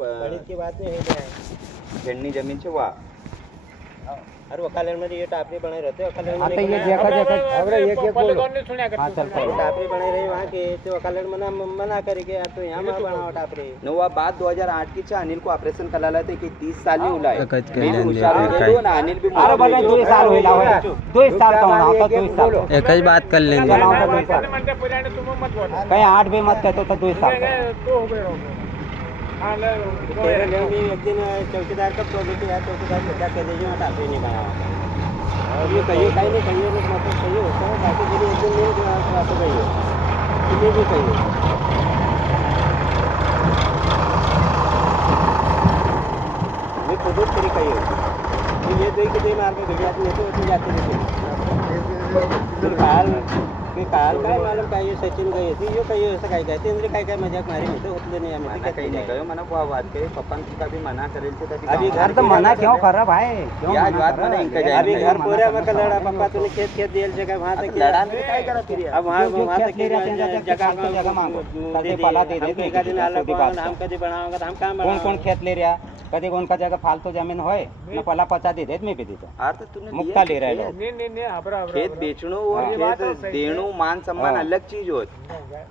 की बात नहीं है खेळणी जमीन छे वा अरे वकालत मध्ये ये टापरी बनाई रहते वकालत आता ये जगह जगह આપણે एक एक बोलो हाँ चल में टापरी बनाई रही वहाँ के तो वकालत मना करेंगे आप तो यहाँ मत बनाओ टापरी नवा बात 2008 की छे अनिल को ऑपरेशन करायला ते की 30 साल नहीं उलाय एकच मी केलं हुशार आणि होतो काय ना अनिल भी अरे बड़ा 2 साल होइला होय 2 साल का होना होता 2 साल एकच बात कर लेंगे कहीं 8 भी मत कहते तो 2 साल तेरे लिए भी एक दिन चौकीदार का प्रॉब्लम है चौकीदार क्या कह दीजिए टापरी नहीं बनाया और ये कहिए कहीं नहीं कहिए मतलब सही होता है बाकी फिर एक दिन नहीं बात कहिए ये भी कहिए मैं खुद तेरी कहिए ये दो के दे मार के भिड़ जाती है तो जाती नहीं की काल काय मालूम काय ये सचिन गई थी यो काही असं काय काय ते काय मजाक मारी नाही तो होतले नाही आम्ही मना काही नाही कयो मना बुवा बात के पप्पन की कभी मना करेल थे तभी अभी घर तो मना क्यों कर रहा भाई क्यों या मना बात कर रहा मना है? इनका जाए अभी घर पूरा में लड़ा पापा तूने खेत खेत दियल जगह वहां तक लड़ा में काय करा फिर अब वहां तक खेत ले रहे हैं, जगह मांगो कभी पला दे दे एक दिन अलग हम कभी बनाओगे तो हम काम कौन कौन खेत ले रहा कभी कौन का जगह फालतू जमीन होय न पला पचा दे देत मी भी देता यार तो तूने मुक्ता ले रहे लोग खेत बेचणो और खेत देणो मान सम्मान अलग चीज होत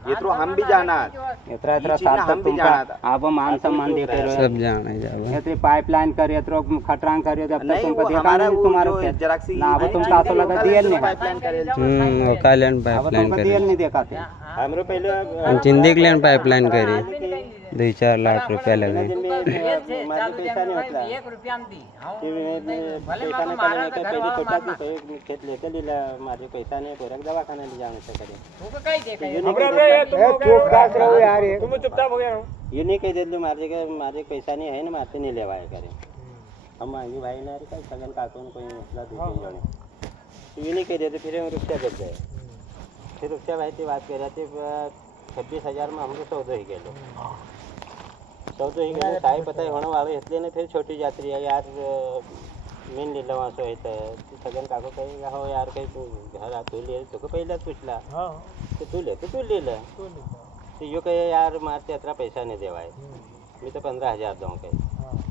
ये तो हम भी जाना इतना इतना ये चीज साल ना तक हम भी तुमका जाना था। अब मान सम्मान देते रहे सब जाने जावा इतनी पाइपलाइन कर इतरो खटरांग कर जब तक नहीं तुमको वो देखा हमारा नहीं वो तुम्हारे जो खेत जराक्सी ना अब तुमका आसो लगा दियल नहीं पाइपलाइन करेल वो काल्याण अब पाइपलाइन तुमको करी दियल नहीं देखा थे हमरो पहले चिंदी क्लियन पाइपलाइन करी 2-4 लाख रुपया लगे दिन में मारे पैसा नहीं होता पैसा नहीं कमाने का पहले छोटा थी खेत लेके लीला मारे पैसा नहीं पूरा दवाखाना ले जाने से करे तुम चुपचाप हो गया ये नहीं कह देते मारे पैसा नहीं है ना मारते नहीं लेवाए करे हम मांगी भाई ना अरे सगन काकू कोई मसला दूसरी जने तो ये नहीं कह देते फिर हम रुपया दे गए फिर रुपया भाई से बात कर रहे थे 26,000 में हमको 14 ही गेलो 14 ही गेलो काय पता है होने वाले इसलिए ने फिर छोटी यात्री है यार मीन ले लवा सो है सगन काकू कहेगा हो यार कहीं तू घर आ तू ले तो पहले पूछला तो तू ले ले तो यो कहे यार मारते इतना पैसा नहीं देवाए मैं तो 15,000 दूँ कहे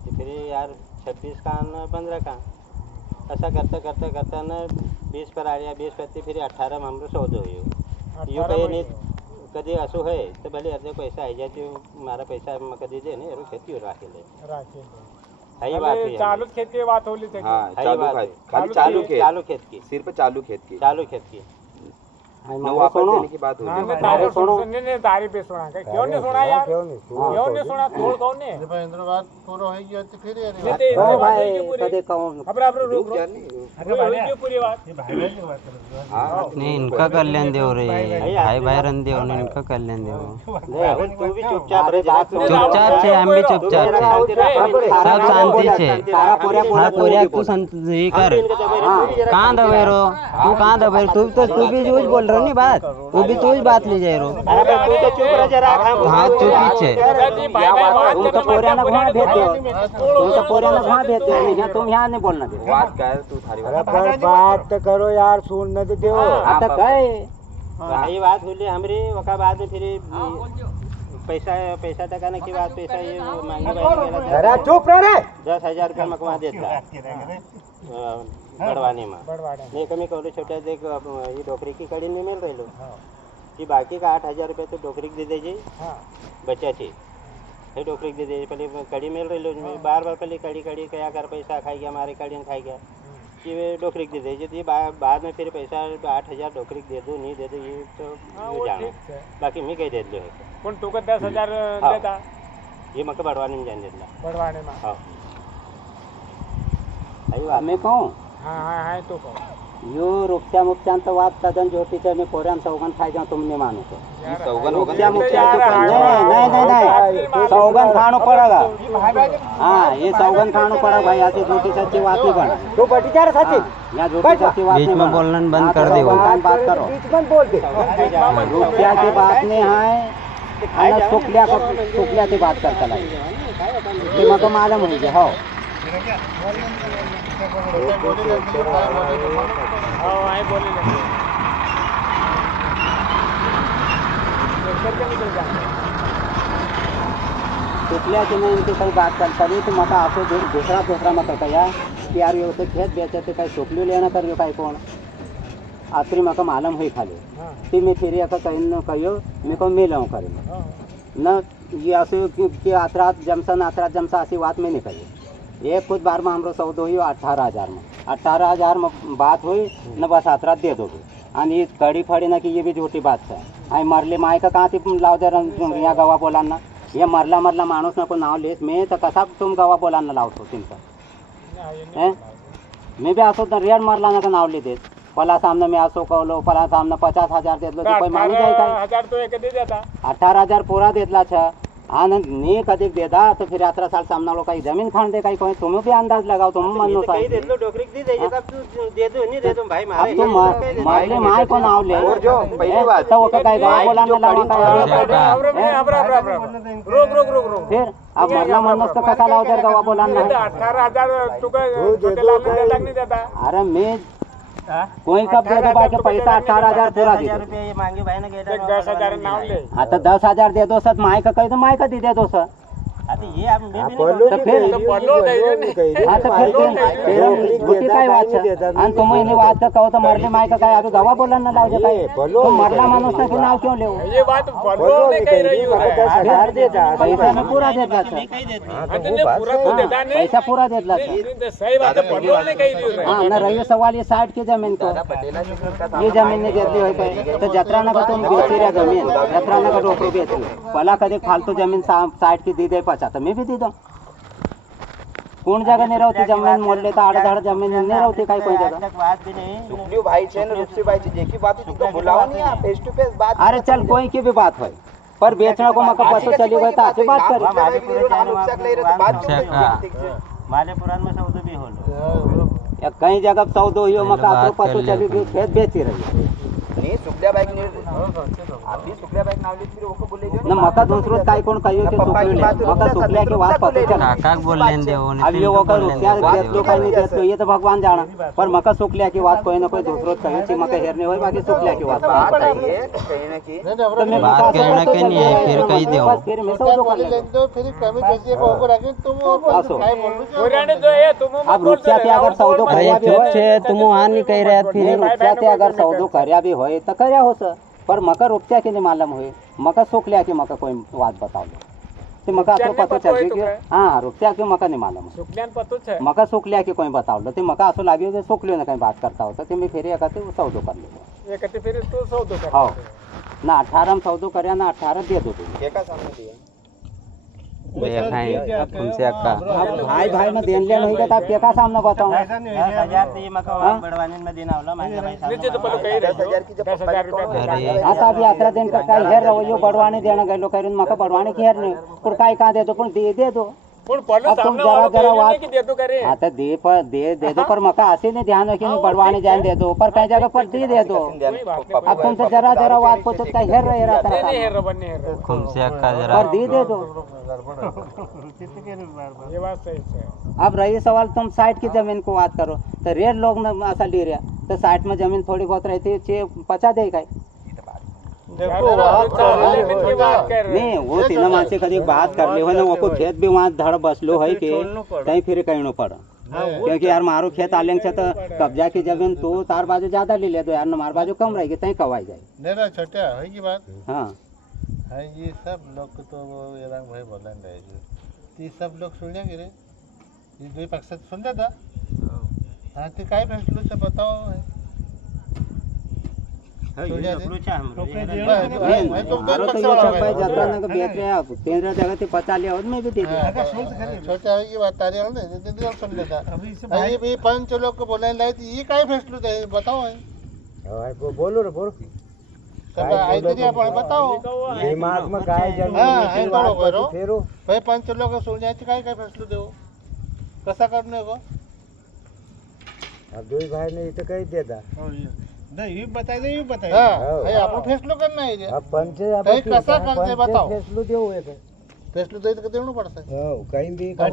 तो फिर यार 26 का न 15 का ऐसा करता करता करता न 20 पर आ गया 20 पर फिर 18 में हम लोग 14 हुई यो कहे नहीं कभी असो है तो भले अर्धे पैसा आई जाए तो मारा पैसा मैं कभी दे नहीं खेती हो राखे ले है बात है चालू खेत की बात होली थे हाँ है चालू बात खाली है। खाली चालू खेत चालू खेत की सिर्फ चालू खेत की चालू खेत की न वापस देने की बात हमने होगी तारीफ सुनने ने तारीफ पे सुना क्यों नहीं सुना यार क्यों नहीं सुना तोड़ कौन ने इंद्रवाद पूरा हो गया तो फिर ये ये तो ओ बात भाई है पूरी कदे कौन अब रुक रुक जाने रुक पूरी बात हाँ नहीं इनका कल्याण देव रे भाई भाई रन देव ने इनका कल्याण देव राहुल तू भी चुपचाप रह बात सुन चुपचाप छे हम भी चुपचाप छे सब शांति छे हाँ पोरिया तू ही कर कहाँ दबे रो तू कहाँ दबे तू भी यूज बोल रहा नहीं बात तू भी तू ही बात ले जाए रो अरे तू तो चुप रह जरा हाँ चुप पीछे तुम तो पोरिया ना घुमा भेजते हो तुम तो पोरिया ना घुमा भेजते हो यहाँ तुम यहाँ नहीं बोलना दे बात क्या है तू थारी बात बात करो यार सुनने तो दो अब तक है ये बात बोली हमरे वका बाद में फिर पैसा टकाने की बात पैसा ये मांगी भाई अरे चुप रह रे 10,000 रुपया मकवा देता बड़वाने में नहीं कमी कवले छोटा देख ये डोकरी की कड़ी नहीं मिल रही लो ये बाकी का 8,000 रुपये तो डोकरी दे दीजिए बच्चा छे ये डोकरी दे दीजिए पहले कड़ी मिल रही लो बार बार पहले कड़ी क्या कर पैसा खाई गया हमारे कड़ी खाई गया ये डोकरी दे दीजिए तो ये बाद में फिर पैसा 8,000 डोकरी दे दो नहीं दे दो ये तो ये जानो बाकी मैं कही दे दो पण तू का 10,000 देता ये मक बड़वाने में जाने देना बड़वाने में हाँ आई बात मैं कहूँ हाँ तो कहो यो रुपया मुक्त्यान तो वाद तदन ज्योतिच्या मी पोऱ्यान सौगन खाय जाऊन तुमने मानो तो सौगन रुपया मुक्त्या नहीं सौगन खानो पड़ेगा हाँ ये सौगन खानो पड़ा भाई ऐसे झूठी सच्ची बात नहीं बना तो बटी जा रहा सच्ची यहाँ झूठी सच्ची बात बीच नहीं में बोलना बंद कर दे बात करो बीच में बोल दे रुपया की बात नहीं है शुक्लिया की बात करता लगे मग मालूम हो गया हो आई बोले निकल जाए सुकल्याची नाही ते काही बात करता नाही ते मका असो दुसरा मका कया की यार यो ते खेत बेचाते काही सुकली लेणं करियो काही कोण आतरी मका मालूम हुई खाली ती मैं फिर का कहीं न कहियो मैं को मिलाऊँ करें न ये ऐसे कि अतरात जमसा ऐसी बात में नहीं कही एक कुछ बार में हमरो सौदो हुई 18,000 में 18,000 में बात हुई न बस अतरात दे दोगे आणि कड़ी फड़ी ना कि ये भी झूठी बात है आई मरले माय का कहाँ ती लाव दे यहाँ गवा बोलांना ये मरला माणूस नको नाव लेस मैं तो कसा तुम गवा बोलांना लावतो तुमचं मैं भी असो रेड मरला ना का नाव ले देत पला सामने में असो कहलो पला सामने 50,000 देतलो तो कोई मानी जाए का 18,000 तो एक दे देता 18,000 पूरा देतला छ आणि नी कधी देता तो फिर 18 साल सामना लोग काही जमीन खान दे काही कोई तुम्हें भी अंदाज लगाओ तुम मानो सा कहीं दे दो डोकरी दी दे तब तू दे दो नहीं दे दो भाई अब तुम मारले माय को नाव ले और जो पहली बात तो वो काही गाव बोलांना लावा रुक फिर अब मरला माणूस का कसा लाव दे गवा बोलांना 18,000 तू काय छोटेलाल ने देता नहीं देता अरे मैं कोई कब दे दो बाकी पैसा 18,000 पूरा दे दो रुपये ये मांगे भाई ने एक 10,000 नाव ले आता 10,000 दे दो सर माय का कही तो माय का दे दो सर ये आप मैं भी तो फिर तो पल्लो दे हाँ तो फिर झूठी काय बात है आणि तुम्ही इन्हें बात का कहो तो मरले माय का काय अभी गवा बोलन ना लावजे काय तो मरला माणूस ना की नाव क्यों ले ये बात पल्लो ने कह रही हो पैसा में पूरा देतला छ पूरा तो देता नहीं पैसा पूरा देतला छ सही बात है पल्लो ने कही दी हाँ न रही सवाल ये 60 की जमीन को ये जमीन ने घेतली होय काय तो जत्रा ना का तुम बेची रे जमीन जत्रा ना का रोकड़ी बेची पला कधी फालतू जमीन 60 की दी दे पचा तो मैं भी दी दो कोण जगह नहीं रहती जमीन मोडले तो आड़ जमीन नहीं रहती काही कोई जगह बात भी नहीं सुखदेव भाई छे न रूपसी भाई छे जेकी बात तुमको बुलावा नहीं आ फेस टू फेस बात अरे चल कोई की भी बात है पर बेचना को मका पता चली गई तो ऐसी बात कर माले पुराण में सौदो भी होलो या कहीं जगह सौदो हियो मका तो पता चली गई खेत बेची रही नहीं सुखदेव भाई ने अभी सुखदेव भाई नाव ले फिर वो को बोलेगे न मका दूसरो काय कोण कहियो की सुकले मका सुकल्या की बात पता चला काका बोलले दे अब ये वो कर रुपया देत तो काही नहीं देत तो ये तो भगवान जाना पर मका सुकल्या की बात कोई ना कोई दूसरो कहियो की मका हेरने होय बाकी सुकल्या की बात बात है ये कहीं ना कहीं तो मैं बात करना के नहीं है फिर कही दो बस फिर मैं सौदो कर ले तो फिर कमी बेची को ऊपर आके तुम असो काय बोल रहे पुराने जो है तुम अब रुपया पे अगर सौदो अरे करया भी चुप होय छे तुम वहां नहीं कह रहे फिर रुपया पे अगर सौदो करया भी होय तो करया हो सर पर मका रुपया के नहीं मालूम हुए मका सुकल्या की मका कोई बात बताओ ते मका असो पता चल की हाँ रुपया की मका नहीं मालूम सुकल्यान पतोच है मका सुकल्या की कोई बताओ ते मका असो लाग्यो की सुकल्यो ना काही बात करता होता ते मी फेरी एका ते सौदो कर ले ये कहते फिर तू सौदो कर हो ना 18 में सौदो करया ना 18 दे दो तुम ये का सामने दिया तुमसे अक्का अब भाई में देन लेन होई का के का सामने बताऊं 10,000 तो ये मका बड़वानी में देना होला मांगे भाई नीचे तो पहले कही रहे 10,000 रुपया अरे आता अभी 11 दिन का काय हेर रहो यो बड़वानी देना गइलो करिन मका बड़वानी की हेर नहीं पर काय का दे दो पण दे दो पण पहले अब तुम सामने जरा वाला जरा कह रहे बात कि दे तो करे आता दे दो पर मका ऐसे नहीं ध्यान रखिए बड़वानी जान दे दो पर कई जगह पर दे दो अब तुमसे जरा जरा बात पूछो का हेर रहे रहता नहीं है है रबन नहीं है तुमसे अक्का जरा पर दे दो ये बात सही है अब रही सवाल तुम साइड की जमीन को बात करो तो रेड लोग न ऐसा ले रहा तो साइड में जमीन थोड़ी बहुत रहती है 50 दे का देखो बात जमीन की बात कर रहे नहीं वो तीन माणसे कधी बात कर ले हो ना वो खेत भी वहाँ धड़ बसलो है कि कहीं फिर कहना पड़ा क्योंकि यार मारो खेत आलेंग से तो कब्जा की जमीन तो तार बाजू ज्यादा ले ले तो यार मार बाजू कम रहेगी तहीं कवाई जाए नहीं ना छोटा है की बात हाँ है ये सब लोग तो ये रंग भाई बोलन रहे जो ये सब लोग सुनेंगे रे ये दो पक्ष सुन था हाँ तो काय फैसलो से बताओ मारो तो ये सब भाई जत्रा ना को बेच रहे हैं आप केंद्र जगह से 50 ले और मैं भी दे दूँ छोटा है की बात तारी ना दिन सुन लेता अभी भी पंच लोग को बोलने लाए थी ये काय फैसलो थे बताओ है बोलो रे बोलो सब आई तेरी आपण बताओ दिमाग में काय हाँ है तो करो भाई पंच लोग को सुन जाए काय काय फैसलो देओ कसा करने को अब दो भाई ने इसे कही देता नहीं ये बताइए हाँ भाई आपण फैसलो करना है अब पंच कहीं कसा करते बताओ फैसलो देऊ येते फैसलो दे तो देणं पडतं हो काही बी काय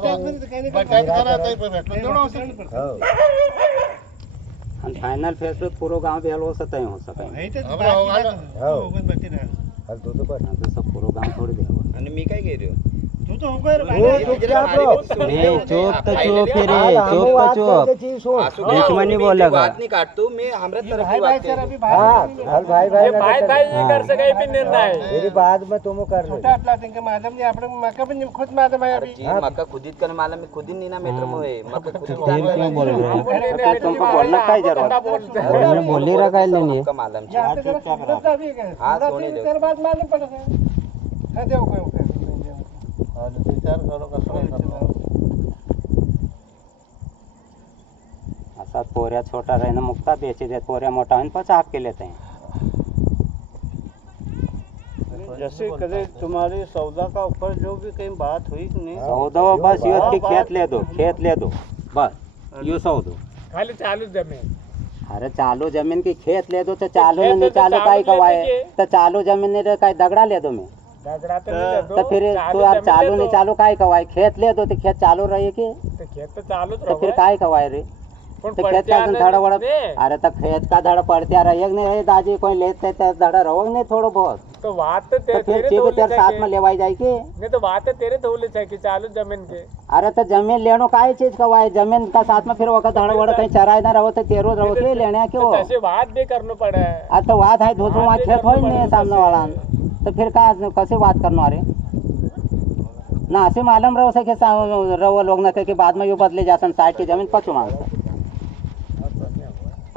करा ताई फैसलो देणं असेल हो आणि फायनल फैसलो पूरो गांव भी हलो सतय हो सके हमरा होगा हो हल तो पर तो सब पूरो गांव थोड़ी देव आणि मी काय कह रही हूँ मैं चुप तो चुप फिर चुप तो चुप बीच में नहीं बोलेगा बात नहीं काट तू मैं हमरा तरफ की बात कर भाई ये कर सके भी निर्णय मेरी बात में तुम कर लो जी मका खुद ही करने मालूम है खुद ही नहीं ना मैटर में है मका खुद ही फिर क्यों बोल रहे हो तुमको बोलना काय जरूरत मैंने बोल ही रखा है लेने का मालूम है हाँ सोने लो आणि विचार करो कसं काय करणार असा पोऱ्या छोटा रहना मुक्ता बेचे देत पोऱ्या मोठा होईन पचा आप के लेते हैं जैसे कदे तुम्हारे सौदा का ऊपर जो भी कहीं बात हुई कि नहीं सौदा बस यो की खेत ले दो बस यो सौदो खाली चालू जमीन अरे चालू जमीन की खेत ले दो तो चालू ने नहीं चालू काय कवाए तो चालू जमीन ने काय दगड़ा ले दो मैं दगड़ा तो नहीं तो फिर तू यार चालू नहीं चालू काय कवाए खेत ले दो तो खेत चालू रही की तो खेत तो चालूच तो फिर काय कवाए रे तो खेत का धड़ा वड़ा अरे तो खेत का धड़ा पड़ते रहे नहीं दादी कोई लेते तो धड़ा रहो नहीं थोड़ा बहुत तो बात तो तो फिर चीज तेरे साथ में लेवाई जाएगी नहीं तो बात तेरे धोले चाहिए कि चालू जमीन के अरे तो जमीन लेनो काय चीज कवाए जमीन का साथ में फिर वक्त धड़ा वड़ा कहीं चराए ना रहो तो तेरो रहो के लेने क्यों ऐसे बात भी करना पड़ा है अब तो बात है धोसो वहाँ खेत हो नहीं है सामने वाला तो फिर का कैसे बात करना अरे ना ऐसे मालूम रहो सके रहो लोग ना के बाद में यो बदले जासन साइड की जमीन पचू मांगता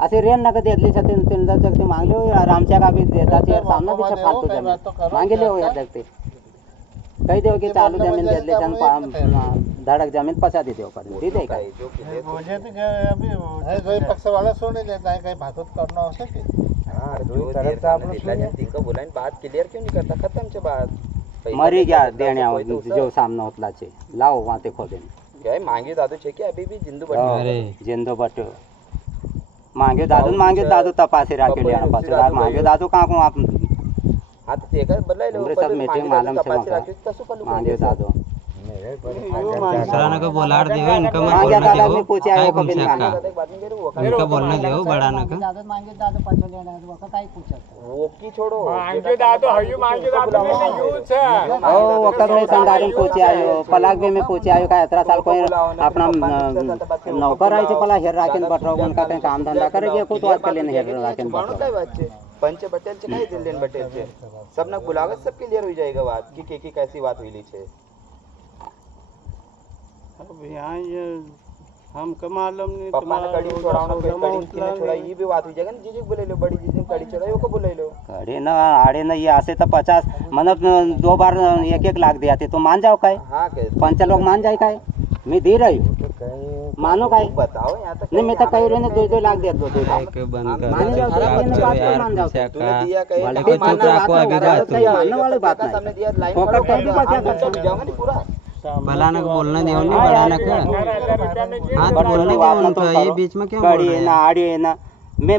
असे रेन नका देतली तीन तीन जगते मांगले हो आरामच्या का भी देता यार सामने भी फालतू जमीन मांगे ले हो यार जगते कही दो की चालू जमीन देतले जन धड़क जमीन पचा देते हो कर दी दे काय जो कि बोलले तर काय अभी काही पक्षवाला सोडून देत नाही काही भातच करणं असं की जो तरफ का आपने दिला जन तिनको बोला बात क्लियर क्यों नहीं करता खत्म से बात मरी गया देने जो सामने उतला छे लाओ वहाँ ते खो देने क्या है मांगे दादू छे कि अभी भी जिंदू बटी अरे जिंदो बटो मांगे दादू तपासे राखे लिया पास मांगे दादू कहाँ को आप हाँ तो देखा बदला लो हमरे सब मीटिंग मालूम से मांगे दादू दूसरा ना को बोलाड़ दियो इनका मत मांगे बोलना दादा दियो में पूछे काय आयो को कम बिन से माना का इनका बोलना दियो बड़ा ना का वो की छोड़ो मांगे दादो हयू मांगे दादो में यूज है ओ वक्त में संगारी पूछे आयो पलाक में पूछे आयो का 17 साल कोई अपना नौकर आई थे पला हेर राखन बटरो उनका कहीं काम धंधा करेगे कुछ बात के लिए नहीं हेर राखन मानो काय बात छे पंच बटेल छे काय दिलेन बटेल छे सब ना बुलावत सब क्लियर हो जाएगा बात कि के कैसी बात हुईली छे अब यहाँ ये हमको मालूम नहीं पप्पा ने कड़ी छोड़ावना फिर कड़ी किने छोड़ा ये भी बात हो जाएगा ना जीजी बोले लो बड़ी जीजी कड़ी छोड़ाई को बोले लो अरे ना आड़े ना ये आसे तो 50 मतलब 2 बार 1-1 लाख दिया थे तो मान जाओ काय हां के पंच लोग मान जाए काय मैं दे रही हूँ मानो काय बताओ यहां तक नहीं मैं तो कह रही हूँ 2-2 लाख दे दो 2 लाख के बंद कर मान जाओ तो बात को मान जाओ तूने दिया कहे वाले नहीं को चुप रखो अभी बात मानने वाली बात नहीं सामने दिया लाइन फोकट कर भी क्या कर समझ जाओगे नहीं पूरा भला ना को बोलना दियो नहीं बड़ा ना का 18,000 रुपया में हाँ तो बोलना दियो उनका ये बीच में क्यों बोल कड़ी रहे है ना हैं आड़ी है ना मैं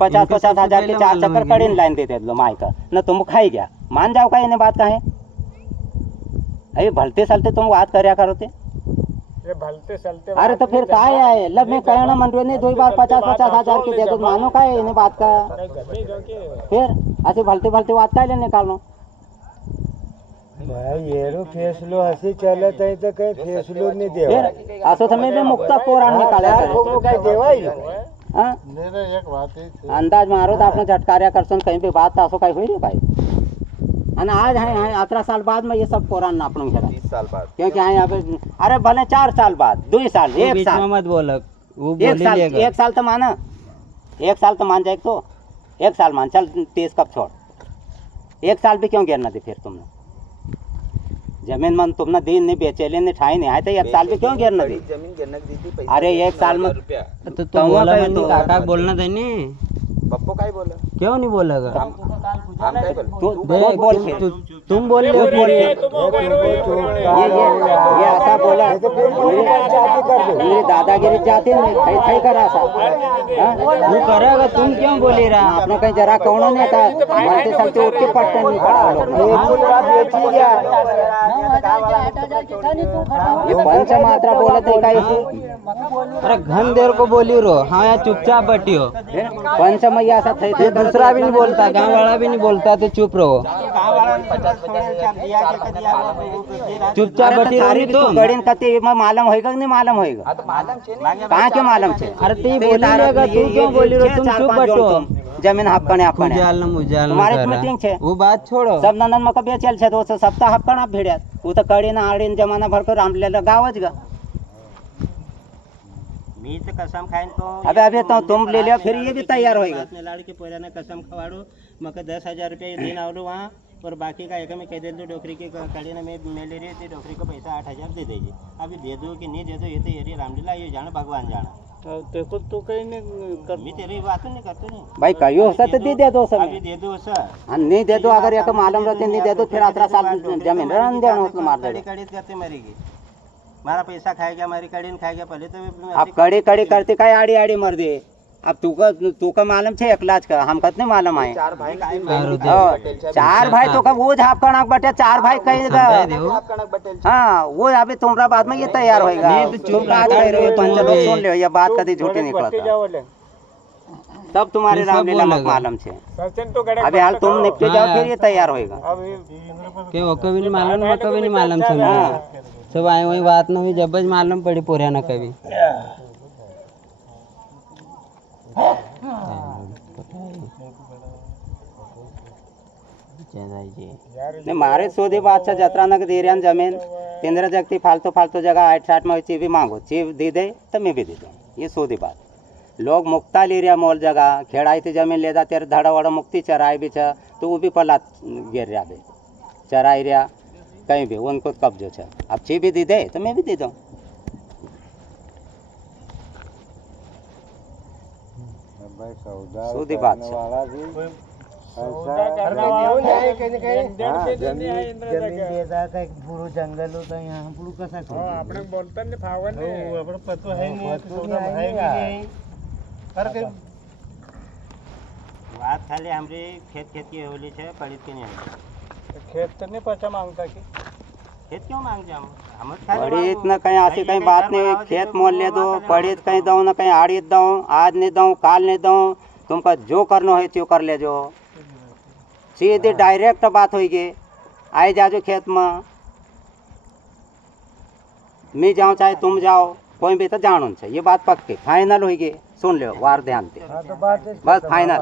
50-50 हजार के 4 चक्कर कड़ी लाइन देते लो माई का ना तुम खाई गया मान जाओ का इन्हें बात का है अरे भलते सलते तुम बात करया करो ते ये भलते चलते अरे तो फिर काय है लब मैं कहना मन रहे 2 बार 50-50 हजार के दे दो मानो का है इन्हें बात का फिर ऐसे भलते भलते बात का ले निकालो भाई ये रो फैसलो हसी चलत है तो कहीं फैसलो नहीं देवा फिर असो समय में मुक्ता कोरान निकाला को काय देवाई हाँ नाही रे एक बात आहे अंदाज मारो तो आपने झटकार्या करसन कहीं भी बात तो असो काही हुई रे भाई અને आज है 18 साल बाद में ये सब कोरान ना अपनों घेरा 30 साल बाद क्योंकि यहाँ पे अरे भले 4 साल बाद 2 साल वो 1 बीच में साल मत बोल वो 1 बोल साल ही लेगा 1 साल तो माना 1 साल तो मान जाए तो 1 साल मान चल 30 कब छोड़ 1 साल भी क्यों गिरना दी फिर तुमने जमीन मन तुमने दिन नहीं बेचेले नहीं ठाई नहीं आए तो 1 साल भी क्यों गिरना दी जमीन गिरने दी थी पैसा अरे 1 साल में रुपया तो तू बोला मैं नहीं काका बोलना था नहीं पप्पो काय बोला क्यों नहीं बोलेगा हम काय बोल तू देख बोल के तुम बोल रहे हो बोल के ये ऐसा बोला मेरी दादागिरी जाती नहीं थई थई करा सा तू करेगा तुम क्यों बोली रहा आपने कहीं जरा कौन नहीं था बनते चलते उठ के पटते नहीं पड़ा लोग ये पंच मात्रा बोले थे का इसे अरे घन देर को बोली रो हाँ यार चुपचाप बैठियो पंच मैया ऐसा थई ये दूसरा भी नहीं बोलता गाँव वाला भी नहीं बोलता तो चुप रहो चुपचाप बैठी रहो तुम गड़ीन का ते मालूम होएगा कि नहीं मालूम होएगा हाँ तो मालूम छे नहीं कहाँ के मालूम छे अरे तू बोली रहेगा तू क्यों बोली रहो तुम चुप बैठो जमीन हपकने अपने मुजाल न तुम्हारी कर मीटिंग छे वो बात छोड़ो सब नंदन मका बेचेल छे तो सप्ताह हपकण आप भेड्यात वो तो कड़ीन आडीन जमाना भर कर रामलेला गावच गा मी तो कसम खाइन तो अबे तो तुम ले लियो फिर ये भी तैयार होएगा अपने लाड़ के पोरा ने कसम खवाड़ो मका 10,000 रुपये दिन आवलो वहाँ और बाकी का एक में कह दे दो डोकरी की कड़ी ने मैं ले रही थी डोकरी को पैसा 8,000 दे दीजिए अभी दे दो कि नहीं दे दो ये तो ये रामलीला ये जाना भगवान जाना देखो तू कहीं नहीं कर मैं तेरी बात नहीं करते नहीं भाई कहियो होता तो दे दो सब अभी दे दो सर हाँ नहीं दे दो अगर एक मालूम रहते नहीं दे दो फिर 18 साल जमीन रन देना उसको मार कड़ी दे कड़ी करते मरेगी हमारा पैसा खाएगा हमारी कड़ी ने खाएगा पहले तो अब कड़ी कड़ी करते काय आड़ी आड़ी मर दे अब तू का मालूम छे एक लाज का हम कतने मालूम है चार भाई चार भाई तो का वो झाप कणक बटे चार भाई कहेगा कनक बटेल हाँ वो अभी तुम्हारा बाद में ये तैयार होएगा तुम बात कह रहे हो पंच लोग सुन लियो ये बात कभी झूठी निकलता सब तुम्हारे रामलीला में मालूम छे सचिन तो गड़े अभी हाल तुम निपटे जाओ फिर ये तैयार होएगा के वो कभी नहीं मालूम वो कभी नहीं मालूम समझा सब आए वही बात न हुई जब मालूम पड़ी पोरिया न कभी ने मारे सोधी बादशाह जत्रा नग दे रहा जमीन केंद्र जगती फालतू फालतू जगह 8-60 में चीज भी मांगो चीज दे दे तो मैं भी दे दूँ ये सोधी बात लोग मुक्ता ले रहा मोल जगह खेड़ाई थी जमीन ले जा तेरे धड़ा वड़ा मुक्ति चराई भी छ तो वो भी पला गिर रहा बे चराई रहा कहीं भी उनको कब्जो छ अब चीज भी दे दे तो मैं भी दे दूँ सोधी बात छे जंगल होता है यहाँ पूरा कसा આપણે બોલતા ને ફાવન ને આપણે पतो है नहीं सौदा है भी नहीं पर के बात खाली हमरे खेत की होली छे पड़ी के नहीं होली खेत तो नहीं पचा मांगता कि खेत क्यों मांग जाम हम पड़ी इतना कहीं ऐसी कहीं बात नहीं हुई खेत मोल ले दो पड़ी कहीं दो ना कहीं आड़ी दो आज नहीं दो काल नहीं दो तुमका जो करना है त्यो कर ले जो सीधी डायरेक्ट बात होगी आए जाजो खेत में मैं जाऊँ चाहे तुम जाओ कोई भी तो जानो छे ये बात पक्की फाइनल होगी सुन लो वार ध्यान दे बस फाइनल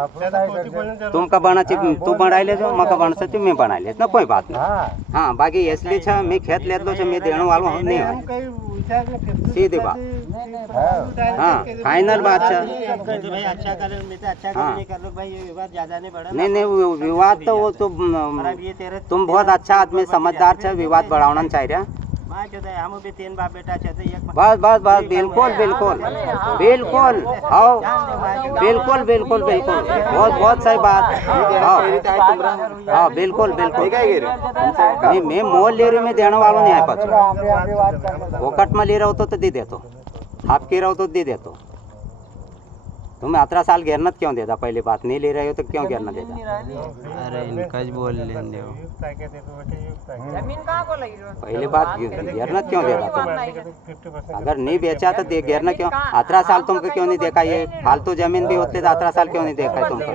तुमका बना चाहिए तू बनाई ले जो मका बना चाहिए मैं बनाई ले ना कोई बात नहीं हाँ बाकी इसलिए छे मैं खेत ले लो छे मैं देने वाला नहीं है सीधी बात हाँ फाइनल बात छे तो भाई अच्छा कर मैं तो अच्छा कर नहीं कर लो भाई ये विवाद ज्यादा नहीं बढ़ा नहीं नहीं विवाद तो वो तो ये तेरे तुम बहुत अच्छा आदमी समझदार छे विवाद बढ़ाना चाहिए मां जो है हम भी 3 बाप बेटा छे तो एक बस बस बस बिल्कुल बिल्कुल बिल्कुल आओ बिल्कुल बिल्कुल बिल्कुल बहुत बहुत सही बात हाँ बिल्कुल बिल्कुल नहीं मैं मोल ले रही मैं देने वालों नहीं है पच वोकट में ले रहा हो तो दे दे तो आपके रहो तो दे दे तो तुम 18 साल घेरनत क्यों देता पहली बात नहीं ले रहे हो तो क्यों घेरना देता अरे इनका बोल लेने दो पहली बात घेरनत क्यों देता तुम अगर नहीं बेचा तो घेरना क्यों 18 साल तुमको क्यों नहीं देखा ये फालतू जमीन भी होते तो 18 साल क्यों नहीं देखा तुमको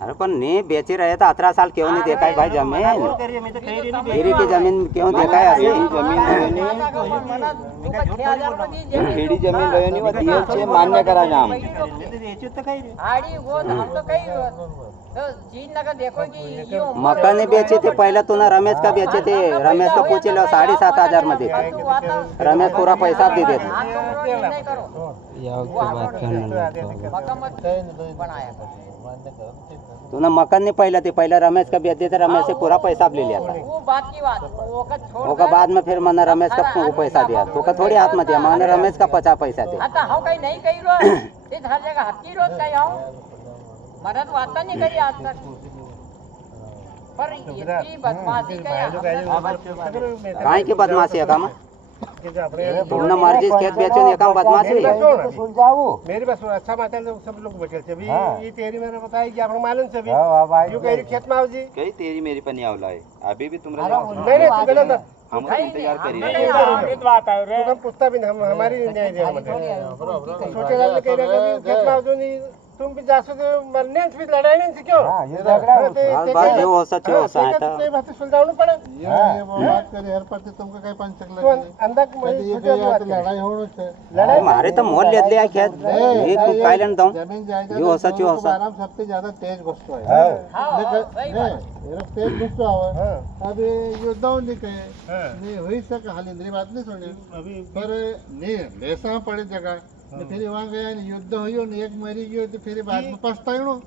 अरे पर नहीं बेचे रहे तो 18 साल क्यों नहीं देखा है भाई जमीन खेरी की जमीन क्यों देखा है ऐसी खेड़ी जमीन रहे नहीं वो दियल छे मान्य करा जाम मक्का नहीं बेचे थे पहले तो ना रमेश का बेचे थे रमेश का पूछे लो 7,500 में देते रमेश पूरा पैसा दे देते बात तूने मकान नहीं पहले थे पहले रमेश का बेच देते रमेश से पूरा पैसा ले लिया था वो बात की बात होगा बाद में फिर मैंने रमेश का वो पैसा दिया तो का थोड़ी हाथ में दिया मैंने रमेश का 50 पैसा दिया आता हम कहीं नहीं कही रोज इस हर जगह हत्ती रोज कहीं आऊं मदद वाता नहीं करी आज तक पर इतनी बदमाशी काहे की बदमाशी है काम तुमने मर्जी खेत बेचो नहीं काम बदमाशी मेरी बस अच्छा बात है सब लोग बैठे थे अभी ये तेरी मैंने बताई कि आपको मालूम से अभी यू कह रही खेत में आओ जी कही तेरी मेरी पनी आवला है अभी भी तुम नहीं नहीं तू गलत हम उसका इंतजार करी नहीं, रहे हैं। अमृत बात आहे रे पुसता बी नाही, हमारी न्याय द्या मध्ये छोटे राजे काही रकम घेतला अजून तुम भी जासो तो मरने भी लड़ाई नहीं क्यों बस जो हो सके हो सके ते बात सुलझावणं पड़े ये वो बात करे हर पति तुमको काही पंचक लगे अंदर लड़ाई होणच लड़ाई मारे तो मोल लेत लिया खेत ये तू कायलन दऊ जमीन जायदाद जो हो सके हो सके आराम सबसे ज्यादा तेज गोष्ट है तेज गोष्ट आवा अभी युद्धाव नहीं कहे नहीं हुई सक हालिंद्री बात नहीं सुनी अभी पर नहीं लेसा पड़े जगह तो फिर वहाँ गया युद्ध हुई और एक मरी गई तो फिर बाद में पछतायो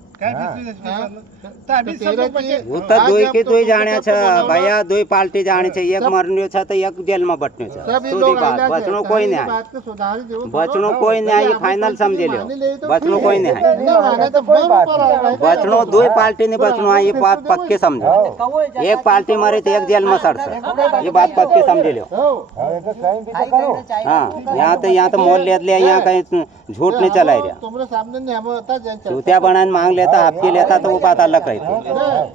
वो तो दोई के दोई जाने छ भैया दोई पार्टी जाने छ एक मरन्यो छ तो एक जेल में बटन्यो छ सीधी बात बचनो कोई नहीं है बचनो कोई नहीं है फाइनल समझे लियो बचनो कोई नहीं है बचनो दोई पार्टी ने बचनो है ये बात पक्के समझो एक पार्टी मरे तो एक जेल में सड़ ये बात पक्के समझे लियो हाँ यहाँ तो मोल ले लिया यहाँ कहीं झूठ नहीं चला रहा तुम्हारे सामने नहीं हम होता चूतिया बना मांग लेता आपके लेता तो वो बात अलग रहती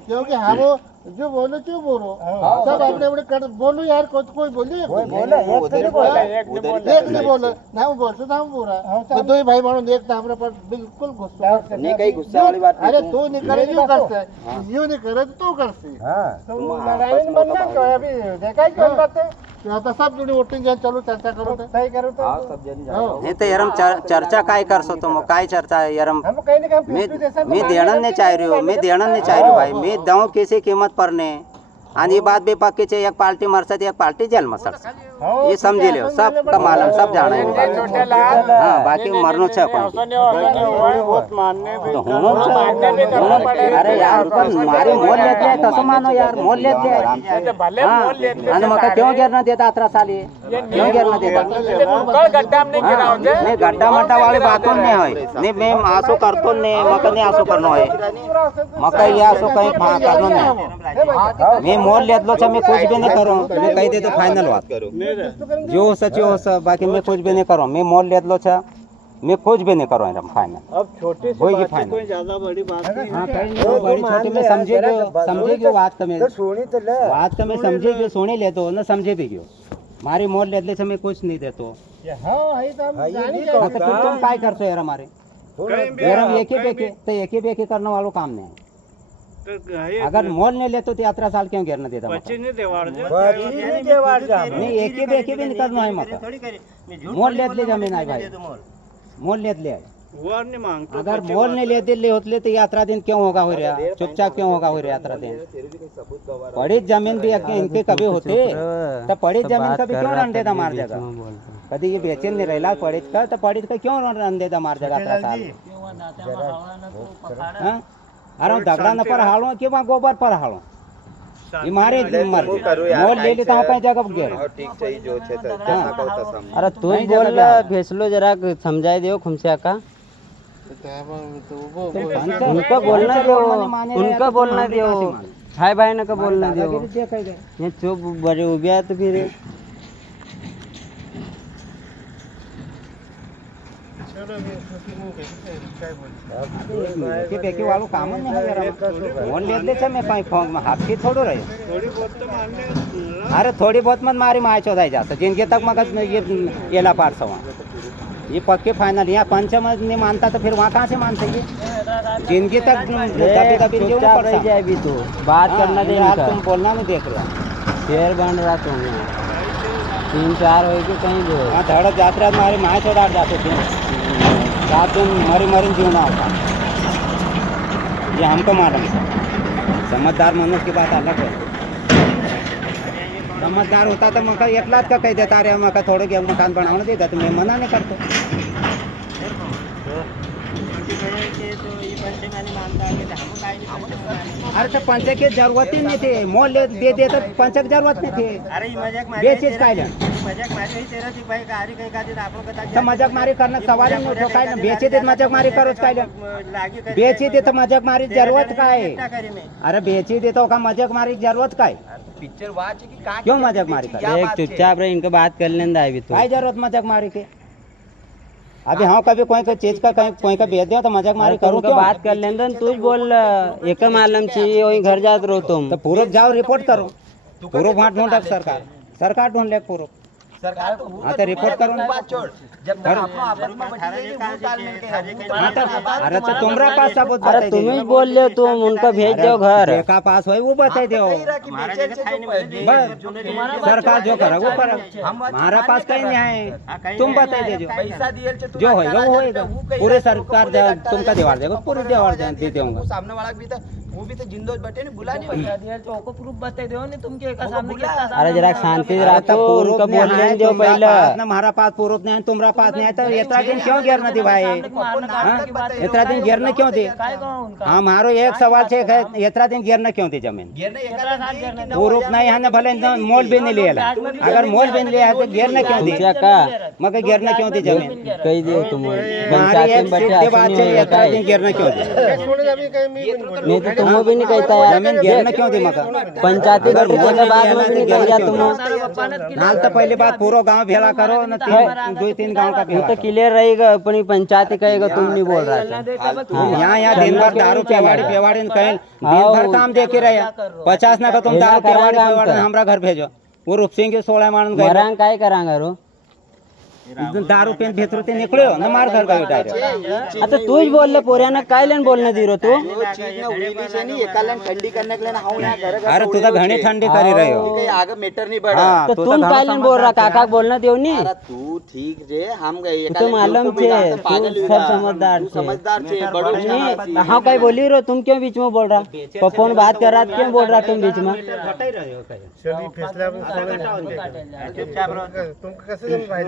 क्योंकि हम जो बोलो क्यों बोलो सब अपने अपने कर बोलो यार कोई बोले एक नहीं बोलो ना वो बोलते था हम पूरा तो दो ही भाई बहनों एक था हमारे पर बिल्कुल गुस्सा नहीं कहीं गुस्सा वाली बात अरे तू नहीं करे यूं करते यूं नहीं करे तो तू करती तो लड़ाई में बनना तो अभी देखा ही कौन बात है आता सब जुड़ी वोटिंग जाए चलो चर्चा करो तो सही करो तो नहीं तो यार हम चर्चा काय करसो तुम काय चर्चा है यार हम कहीं ना कहीं मैं देना नहीं चाह रही हूँ मैं देना नहीं चाह रही हूँ भाई मैं दऊँ किसी कीमत पर ने आणि ये बात भी पक्की छे एक पार्टी मर सकती एक पार्टी जेल में सड़ ये समझी लियो सब का मालूम सब जाने हाँ बाकी मरनो छे अपन तो अरे यार पर मारे मोल लेते हैं तसं मानो यार मोल लेते हैं आणि मका क्यों गिरना देता 18 साली क्यों गिरना देता नहीं गड्ढा मड्डा वाली बातों नहीं है नहीं मैं आसो करतो नहीं मका नहीं आसो करनो है मका ये आसो कहीं करनो नहीं मैं मोल लेत लो छ मैं कुछ भी नहीं करूं मैं कह दे तो फाइनल बात जो सच हो सब बाकी मैं कुछ भी नहीं करूं मैं मोल लेत लो छ मैं कुछ भी नहीं करूं एकदम फाइनल अब छोटी सी होगी बात फाइनल कोई ज्यादा बड़ी बात नहीं हां कहीं नहीं बड़ी छोटी में समझेगी बात में बात में समझेगी सुनी ले तो न समझे भी क्यों मारी मोल लेत ले छ मैं कुछ नहीं देतो हां है तो हम जानी हाँ, तो फिर तुम काय करते हो यार हमारे यार हम एक ही बेके करने वालों काम नहीं है अगर मोल नहीं ले तो 18 साल क्यों गिरना देता नहीं एक ही बेके भी नहीं करना है मत मोल लेत ले जमीन है भाई मोल लेत ले अगर मोल नहीं लेते ले होते तो 18 दिन क्यों होगा हो रहा चुपचाप क्यों होगा हो रहा 18 दिन पड़ी जमीन भी इनके कभी होते तो पड़ी जमीन कभी क्यों रन देता मार जगह कभी ये बेचेन नहीं रहला पड़ी का तो पड़ी का क्यों रन देता मार जगह 18 साल अरे दगड़ा न पर हालो कि गोबर पर हालो ये मारे मोल ले लेता हूँ कहीं जगह गिर ठीक चाहिए जो छे तो जैसा कहो तसा अरे तू ही बोल फैसलो जरा समझाई दियो खुमसिया का उनका बोलना दियो उनका बोलना दियो भाई भाई ने का बोलना दियो ये चुप बड़े उबिया तो फिर के बेके वालों काम नहीं है यार मोल ले ले छ मैं कहीं फोन में हाथ की थोड़ो रहे अरे थोड़ी बहुत मत मारी माय चौधाई जाता जिनके तक मगर ये येला पार सवा ये पक्के फाइनल यहाँ पंचम नहीं मानता तो फिर वहाँ कहाँ से मानते ये जिनके तक दबी दबी जो चुपचाप रह जाए भी तू बात करना दे यार तुम बोलना नहीं देख रहा शेर बन रहा तुम 3-4 हो के कहीं भी वहाँ धड़क यात्रा हमारे माय चौधार जाते थे रात दिन मरी जीवना होता ये हमको मालूम है समझदार मनुष्य की बात अलग है समझदार होता तो मका एक लाख का कह देता अरे मका थोड़े के मकान बनाने देता तो मैं मना नहीं करता अरे तो पंचे की जरूरत ही नहीं थी मोल दे दे तो पंचे की जरूरत नहीं थी अरे मजाक बेचीज काय मजाक मारी हुई तेरा थी भाई गाड़ी कहीं का दिन आपको बता तो मजाक मारी करना सवाल ही नहीं काय बेचे दे मजाक मारी करो काय लागी कर बेची दे तो मजाक मारी जरूरत काय क्या करे मैं अरे बेची दे तो का मजाक मारी जरूरत काय पिक्चर वाच की का क्यों मजाक मारी कर एक चुपचाप रहे इनका बात कर लेना है भी तू काय जरूरत मजाक मारी के अभी हाँ कभी कोई चीज का कहीं कोई का बेच दिया तो मजाक मारी करूँ करूँ बात कर लेना तू बोल एक मालूम चाहिए वही घर जात रहो तुम तो पूरब जाओ रिपोर्ट करो पूरब वहाँ ढूंढ सरकार सरकार ढूंढ ले पूर्व सरकार तो आता रिपोर्ट करो ना। बात छोड़ जब तक अपना आपस में बटी जाएगी वो तालमेल के अरे तो तुम्हारा पास सबूत अरे बताई तुम दे ही बोल रहे हो, तुम उनको भेज दो घर। का पास हो वो बताई दो सरकार जो करे वो करे हमारा पास कहीं नहीं है तुम बताई दे पैसा दिए जो होएगा वो होएगा पूरे सरकार तुमका देवार देगा पूरे देवार दे दूंगा सामने वाला भी था वो भी तो जिंदोज बटे ने बुला नहीं प्रूफ बता दो नहीं तुमके का सामने अरे जरा शांति से रखो, उनको बोलने दो पहले। हमारा पास पूर्व नहीं है तुम्हारा पास नहीं है तो इतना दिन क्यों गिरना दी भाई इतना दिन गिरना क्यों दी हमारो एक सवाल से इतना दिन गिरना क्यों दी जमीन पूर्व नहीं है ना भले मोल भी नहीं लिया अगर मोल भी नहीं लिया तो गिरना क्यों दी मगर गिरना क्यों दी जमीन कही दो तुम हमारी एक सीधी बात है इतना दिन गिरना क्यों दी नहीं तो तुम भी नहीं कहता यार, जमीन गिरना क्यों दी मगर पंचायती का के बाद में भी नहीं कह दिया तुम। नाल तो पहली बात पूरा गांव भेला करो ना दो तीन गांव का वो भेला तो क्लियर रहेगा, अपनी पंचायत कहेगा तुम नहीं बोल रहा था। यहाँ दिन भर दारू पेवाड़ी कहीं दिन भर काम दे के रहे 50 ना का तुम दारू पेवाड़ी हमारा घर भेजो वो रूप सिंह के 16 मानन गए मरांग काय करांगा रो दारू पेन भेतरो ते निकलो ना मार घर गयो डायरेक्ट आता तू ही बोल ले पोऱ्यानं काय लेन बोलने दी रो तू। चीज ना उड़ी से नहीं एकालन ठंडी करने के लिए ना हूं यहाँ घर अरे तू तो घणी ठंडी करी रही हो कहीं आगे मीटर नहीं बढ़ा हाँ, तो तू तुम घणो काय लेन बोल रहा काका बोलना देव नहीं अरे तू ठीक रे हम गए तो मालूम छे तू सब समझदार छे समझदार छे बड़ो नहीं हाँ काय बोली रो तुम क्यों बीच में बोल रहा पप्पन बात कर रहा क्यों बोल रहा तुम बीच में। घटाई रहे हो कहीं चलिए फैसला चुपचाप रहो तुम कैसे जम भाई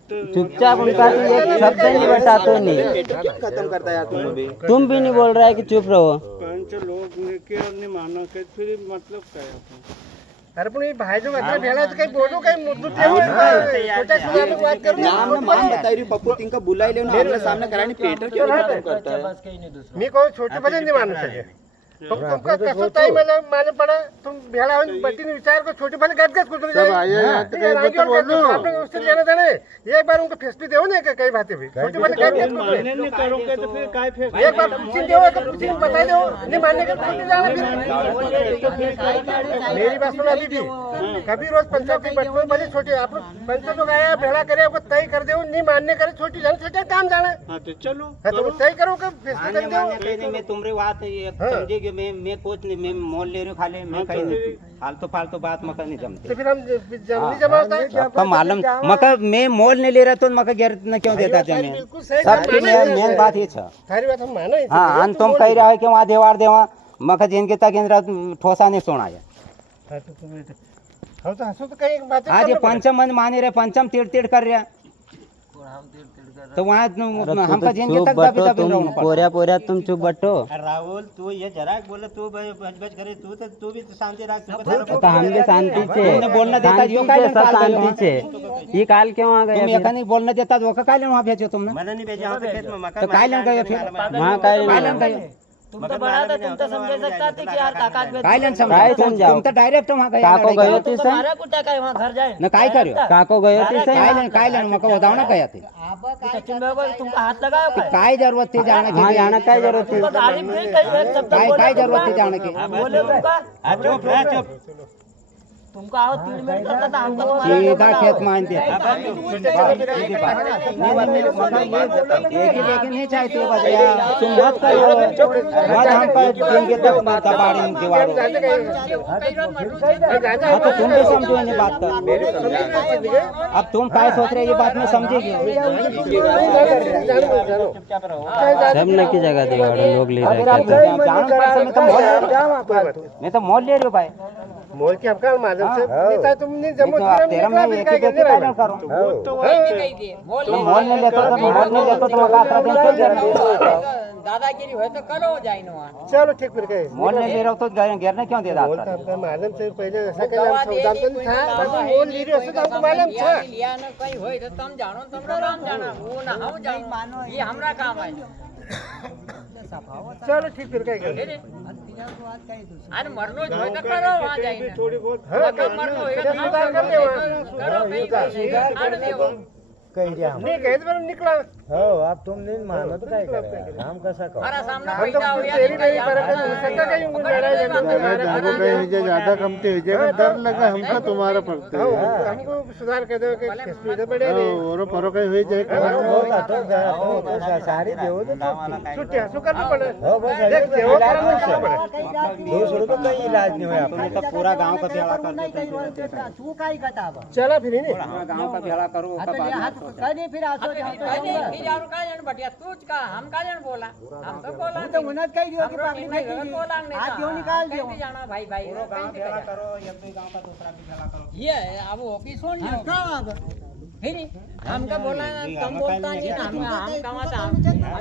चुपचाप उनका एक शब्द नहीं बताते नहीं, क्यों खत्म करता यार तुम अभी तुम भी नहीं बोल रहा है कि चुप रहो। पंच लोग ने के नहीं मानो के फिर मतलब क्या है अरे पण भाई जो मतलब भेला तो काही बोलू काही मुद्दू छोटा सुधारने की बात करू नाम ना मान बता रही पप्पू तिनका बुलाई ले मेरे सामने करानी पेटर क्यों खत्म करता है मी को छोटे भले नहीं मानू सके तुमका कसं ताई मला माने पडा तुम भेला होऊन बटीने विचार को छोटे भले गदगद कुछ नहीं जाए आपने उससे लेना देना एक बार उनको फैसले दो ना कई बातें भी छोटे भले गदगद कुछ नहीं करोगे तो फिर काय फेंक एक बार पूछिए दो तो पूछिए बता दो नहीं मानने के कुछ जाना फिर मेरी बात सुनो अभी भी कभी रोज पंचायत की बैठो भले छोटे आप पंचायत लोग आया भेड़ा करे आपको तय कर दो नहीं मानने करे छोटी जाने छोटा काम जाना हाँ तो चलो तो तय करो कि फैसले कर दो मैं तुम्हारी बात समझे कि मैं कुछ नहीं मैं मोल ले रही हूँ खाली मैं कहीं नहीं फालतू बात मका नहीं जमती तो फिर हम जमीन जमा होता है आपका मालूम मका मैं मोल नहीं ले रहा तो मका गिर न क्यों देता जमीन बिल्कुल सही सबकी मेन बात ये छ सारी बात हम माना हाँ अन तुम कह रहा है कि वहाँ देवार देवा मका जिनके तक इंद्रा ठोसा नहीं सुनाया हम तो हंसो तो कहीं बात आज ये पंचम मन माने रहे पंचम तीड़ कर रहा तो वहाँ हमका जिनके तक दबी दबी रहना पड़ता पोऱ्या पोऱ्या तुम चुप बटो। राहुल तू ये जरा बोले तू बच करे तू भी तो शांति रख तो हम भी शांति से बोलना देता यो शांति काय से सब शांति से ये काल क्यों आ तुम गया एका नहीं बोलना देता तो वहाँ काय वहाँ भेजो तुमने मैंने नहीं भेजा हूँ तो खेत में मका तो काय लेन गए फिर वहाँ काय काय लेन गए तुम तो बड़ा था तुम तो समझ सकता थे कि यार काका के काय लेन काय समझाओ? तुम तो डायरेक्ट वहाँ गए काको गयो ती से तुम्हारा कुत्ता का वहाँ घर जाए न काय करियो काको गयो ती से काय लेन मका उदावना कया थे सचिन भाई को तुमका हाथ लगाया क्या काय जरूरत थी जाने वहाँ की जाना काय जरूरत थी। गाड़ी में कहीं एक शब्द काय जरूरत थी जाने की बोले तुमका चुप रह चुप तुमको आओ 3 मिनट करता था हमको तुम्हारा सीधा खेत मान दे एक ही लेकिन नहीं चाहते बजया तुम मत करो मत हम पर देंगे तब दबाड़ी दीवारों हाँ तो तुम भी समझो ये बात का अब तुम काय सोच रहे ये बात में समझेगी सब न की जगह दीवार लोग ले रहे मैं तो मोल ले रही हूँ भाई मोल के हमका मालूम से नहीं था तुमने जमो तेरा मैं एक ही व्यक्ति काय करूँ तुम मोल नहीं लेते तो मका दादागिरी हो तो करो जाए ना चलो ठीक फिर गए मोल नहीं ले रहा तो गिरने क्यों दे मोल का हमका मालूम से पहले ऐसा कहीं हम जानते नहीं था बस मोल ले रहे हो तो हमको मालूम था लिया ना कहीं होए तो तुम जानो तुमरा राम जाना वो ना हम जानो ये हमरा काम है चलो ठीक फिर गए अरे मरनो जो है तो करो वहाँ जाए थोड़ी बहुत मरनो है तो सुधार कर ले वहाँ करो भाई आने दो कही दिया नहीं कहे तो मैंने निकला हो अब तुम नहीं मानो तो क्या करेगा हम कैसा कहो हमारा सामना पैदा हो गया तेरी मेरी फर्क है दूसरा कहीं उनको लड़ाई जानो कहीं मुझे ज्यादा कमती हो जाएगा डर लगा हमको तुम्हारा पड़ते हमको सुधार कर दो कि स्पीड बढ़े और परो कहीं हुई जाएगा तो सारी देव तो छुट्टियां सु करनी पड़े हो बस देख देव करना पड़े 200 रुपये कहीं इलाज नहीं हुआ तुमने तो पूरा गांव का भेड़ा कर देते चला फिर नहीं पूरा गांव का भेड़ा करो उसका बाद में फिर और का जन बटिया तू का हम का जन बोला हम तो बोला तो उन्नत कही दियो कि पागली भाई बोला नहीं हाथ क्यों निकाल दियो जाना भाई भाई भेड़ा करो एक भी गांव का दूसरा भी भेड़ा करो ये अब वो की सुन लियो फिर हमका बोला तुम बोलता नहीं हम कमाता हम